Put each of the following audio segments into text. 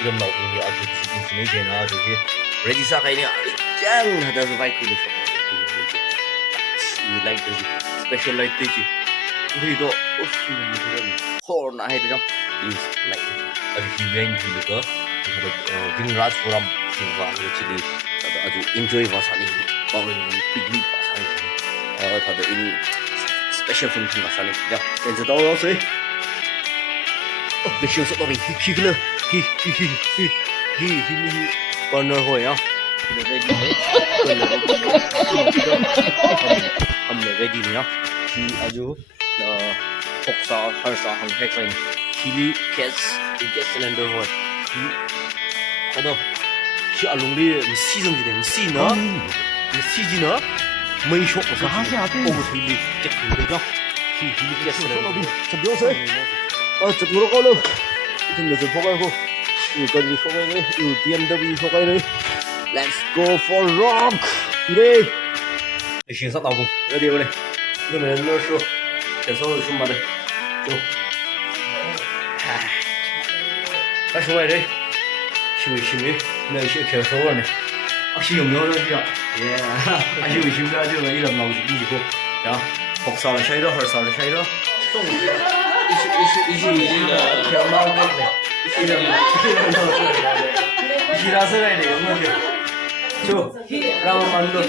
이런 나오는 아주 지금 분위기에는 아주 레디 사가이네 짱 하다가 바이크를 라이트 스페셜 라이트 되지 우리도 오시는 그런 호나 해도죠 이 라이트 아주 유행 중이니까 빙라스 보람 빙과 그렇지 아주 인조이 바사니 바로 빅리 바사니 다들 이 스페셜 펑션 바사니 야 이제 또 오세요 Được siêu sốc mình khi cái con nơ hồi á được đây gì đấy còn được đây gì nhá thì 아주 복사 할사 항해가인 길이 gas cylinder hồi thì đó khi ở lùng đi mình xì xong gì đấy mình xì nữa mình xì gì nữa mấy số của sao ô một thủy chắc thủy được không khi gas cylinder sắp vô rồi 저쪽으로 가려. 이쪽에서 보가고 여기까지 소가네. 이 BMW 소가네. Let's go for rock. 그래. 신사 나고. 어디 오래. 그러면 넣어서. 계속 좀 말해. 좀. 아, 좋아해. 심히. 나 이제 계속 오네. 확실히 용료를 예. 아주 심히 아주 이런 나오지 이고. 야, 복사를 샤이러 헐사를 샤이러. 똥. Girasera ini, mana? Coba, Ramadan.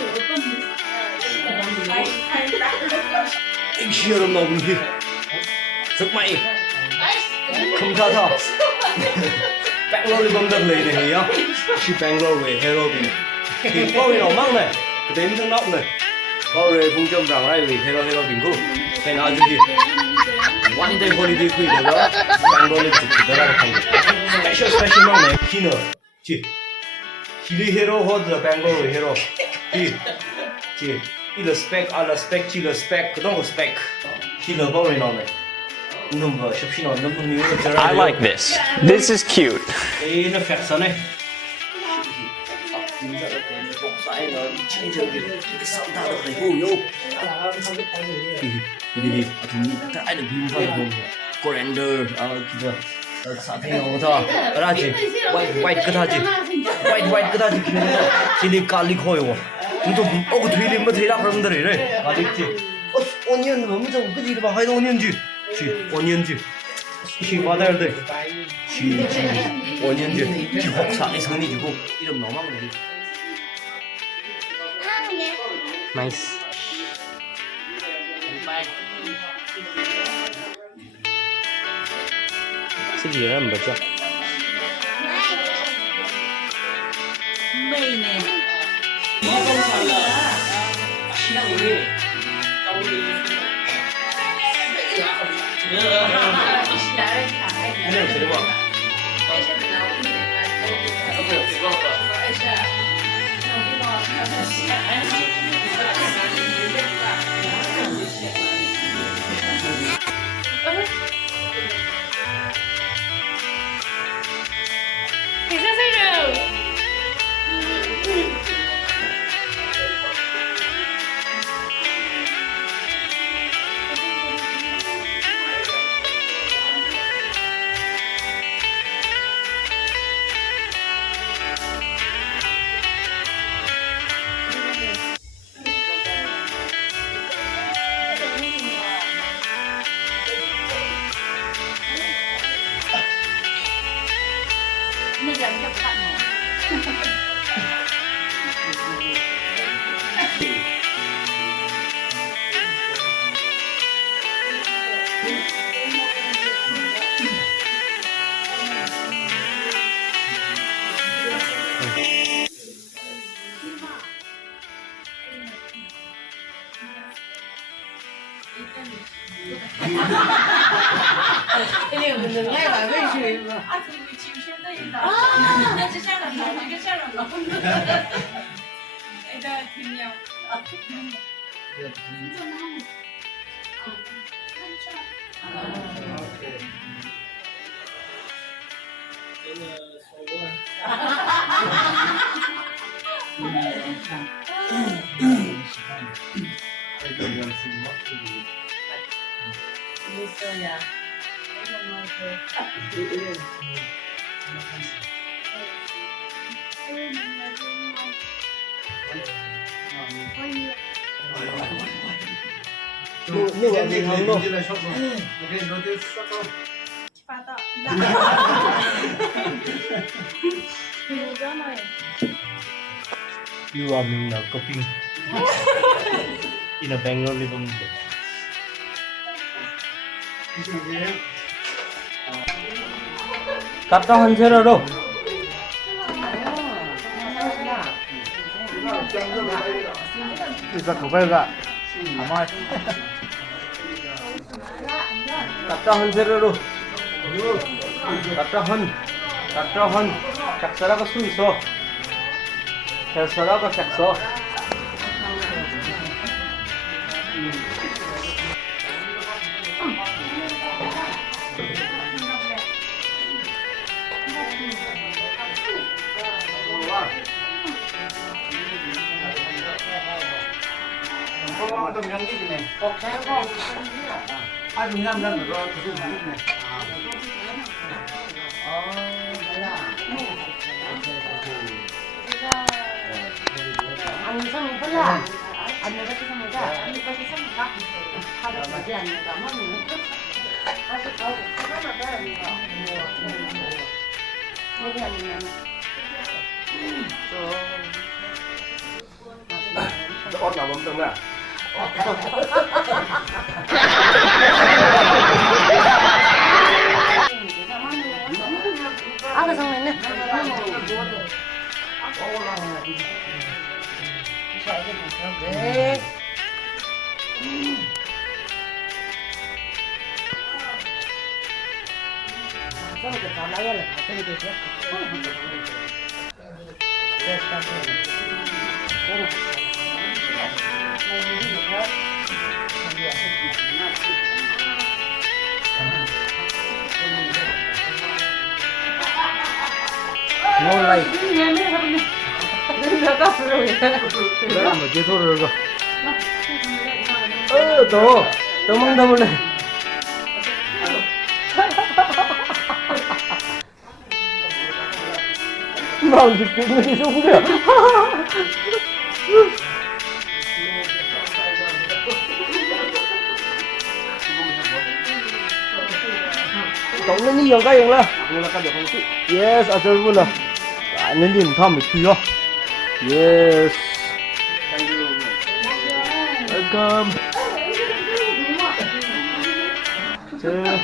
Ikhram nak beli. Sekmai. Kumkata. Bangalore bandar lagi ni ya. Si Bangalore we hero bin. Kau ni orang mana? Kedai ni nak mana? Kau ni pun jom ramai we hero bin ko. Saya nak jadi. One day holiday kui daga Bangalore ki dara khang special no ne kino chi hili hero hod la Bangalore hero chi ila spec chi la spec dong spec kino bori no ne number shopino number ni I like this. This is cute. na faxane ini tak ada bimbang coriander kita साथै आउँछ राजे white कथाजी white कथाजी चिली काली खोयो କିନ୍ତୁ 어그 뒤림바 대라 그런들 이래 아직지 오니언 너무 좀 그지 봐 하이도 오니언지 오니언지 시 받아야 돼지 오니언지 지 혹사의 성리지고 이름 너무 많네 나이스 cái gì đó mình bật cho mày nè Bây giờ nhập bạn cái điều mình đừng nghe bài với chuyện mà 아, 진짜 잘한다. 되게 잘한다. 애가 그냥 있어야. nhưng mà mình không đâu phát đó nhiều đó này you are mình là copying in a Bangalore living cắt ra hơn thế nào đâu 이거 도발가 가만 답답한 세로로 답답한 작사라가 수 있어 작사라가 작서 좀 연기지네. 아주 미남자는 그 있네. ăn xong rất là ăn nó rất xong rồi ra ăn có cái xong khác hai đứa mà ăn cảm ơn mình có sự có rất là rất là nhiều bây giờ mình ót nào bấm tâm à ăn cái xong này nè ngon lành nghe mấy thằng này nó có rồi đấy mà chưa thôi rồi 또 먹다 볼래 마음 집중이 좀 그래 tổng lên nhiều cái là yes ở chơi luôn là nên nhìn thăm được chưa yes welcome chơi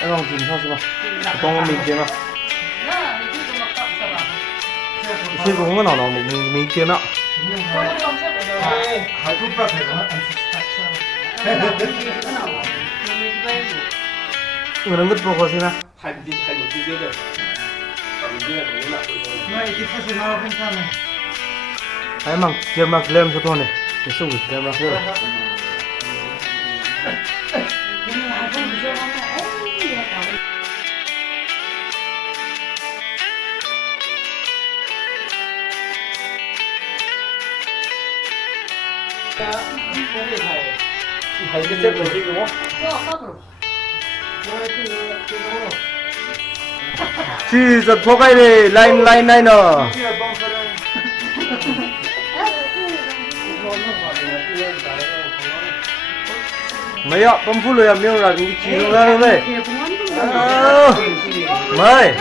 em không tìm sao xem không mình kiếm à chứ cũng có nào mình kiếm ạ người đang ngất vô coi xem nào hãy mang kiếm mặc lên cho con này để xung được kiếm mặc lên thầy cái xếp này đúng không? Chị giật phố cái này line này nè. mấy ạ, bấm phút rồi miêu là cái chị ra đâu đây? Mời.